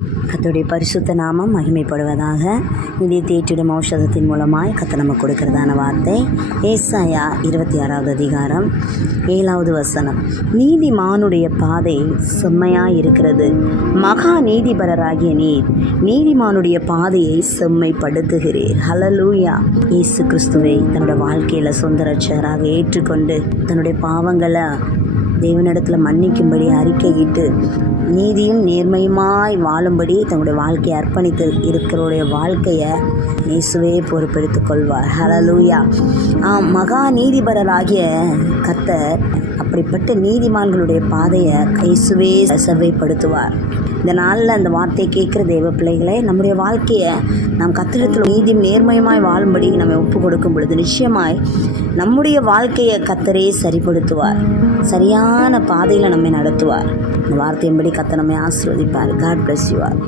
கர்த்தருடைய பரிசுத்த நாமம் மகிமைப்படுவதாக. நிதிய தேற்றிடும் ஔஷதத்தின் மூலமாய் கர்த்தர் நமக்கு கொடுக்கிறதான வார்த்தை ஏசாயா 26வது அதிகாரம் 7வது வசனம். நீதிமானுடைய பாதை செம்மையாய் இருக்கிறது, மகா நீதிபரராகிய நீர் நீதிமானுடைய பாதையை செம்மைப்படுத்துகிறீர். ஹல்லேலூயா. இயேசு கிறிஸ்துவை தன்னுடைய வாழ்க்கையில் சொந்த ரட்சகராக ஏற்றுக்கொண்டு தன்னுடைய பாவங்களை தேவனிடத்தில் மன்னிக்கும்படி அறிக்கையிட்டு நீதியும் நேர்மையுமாய் வாழும்படி தன்னுடைய வாழ்க்கையை அர்ப்பணித்து இருக்கிறோடைய வாழ்க்கையை இயேசுவே பொறுப்பெடுத்துக் கொள்வார். ஹல்லேலூயா. மகா நீதிபரராகிய கர்த்தர் அப்படிப்பட்ட நீதிமான்களுடைய பாதையை இயேசுவே செவ்வைப்படுத்துவார். இந்த நாளில் அந்த வார்த்தையை கேட்குற தேவ பிள்ளைகளை, நம்முடைய வாழ்க்கையை நாம் கர்த்தரிடத்தில் நீதியும் நேர்மையுமாய் வாழும்படி நம்ம ஒப்பு கொடுக்கும் பொழுது நிச்சயமாய் நம்முடைய வாழ்க்கையை கர்த்தரே சரிப்படுத்துவார், சரியான பாதையில் நம்மை நடத்துவார். இந்த வார்த்தையின்படி கர்த்தர் நம்மை ஆசீர்வதிப்பார். God bless you all.